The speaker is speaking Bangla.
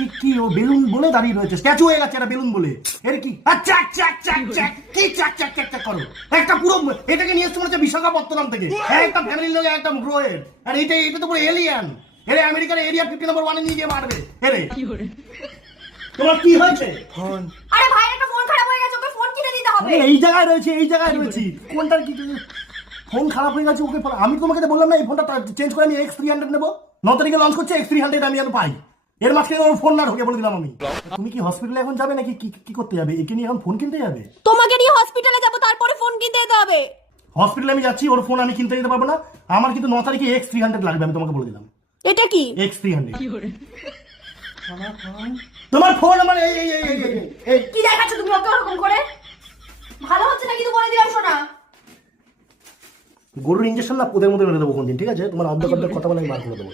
কি কি ও বেলুন বলে দাঁড়িয়ে রয়েছে, স্ট্যাচু হয়ে গেছে এটা বেলুন বলে। এর কি চাক চাক চাক চাক কি চাক চাক চাক চাক করো, একটা পুরো এটাকে নিয়ে এসছে মনে হচ্ছে বিশাখাপত্তনম থেকে, একটা ফ্যামিলির লোক একটা গ্রহের, আর এটা তো পুরো এলিয়ান। এরে আমেরিকার এরিয়া 50 নম্বর 1 নিয়ে গিয়ে মারবে। এরে তোমার কি হয়েছে? ফোন। আরে ভাই একটা ফোন খারাপ হয়ে গেছে, ওকে ফোন কিনে দিতে হবে। এই জায়গায় রয়েছে, এই জায়গায় রয়েছে। কোনটার কি ফোন খারাপ হয়ে গেছে ওকে? আমি তোমাকে তো বললাম না এই ফোনটা চেঞ্জ করে আমি X300 নেবো। 9 তারিখে লঞ্চ করছে X300, আমি আর পাই। এর মাঝখানে ওর ফোন না ঢোকে বলে দিলাম আমি। তুমি কি হসপিটালে এখন যাবে নাকি কি করতে যাবে? একে নিয়ে এখন ফোন কিনতে যাবে? তোমাকে নিয়ে হসপিটালে যাব, তারপরে ফোন কিনতে যেতে হবে। হসপিটালে আমি যাচ্ছি, ওর ফোন আমি কিনতে যেতে পারবো না। আমার কিন্তু 9 তারিখে X300 লাগবে, আমি তোমাকে বলে দিলাম। এটা কি X300 তোমার ফোন আমার এই কি দেখাচ্ছ তুমি ওকে ওরকম করে? ভালো হচ্ছে না কিন্তু বলে দিলাম শোনা। গরুর ইঞ্জেকশন না পোদের মধ্যে মেরে দেবো কোনদিন, ঠিক আছে? তোমার অর্ধেক কথা বলে আমি মার করে দেবো।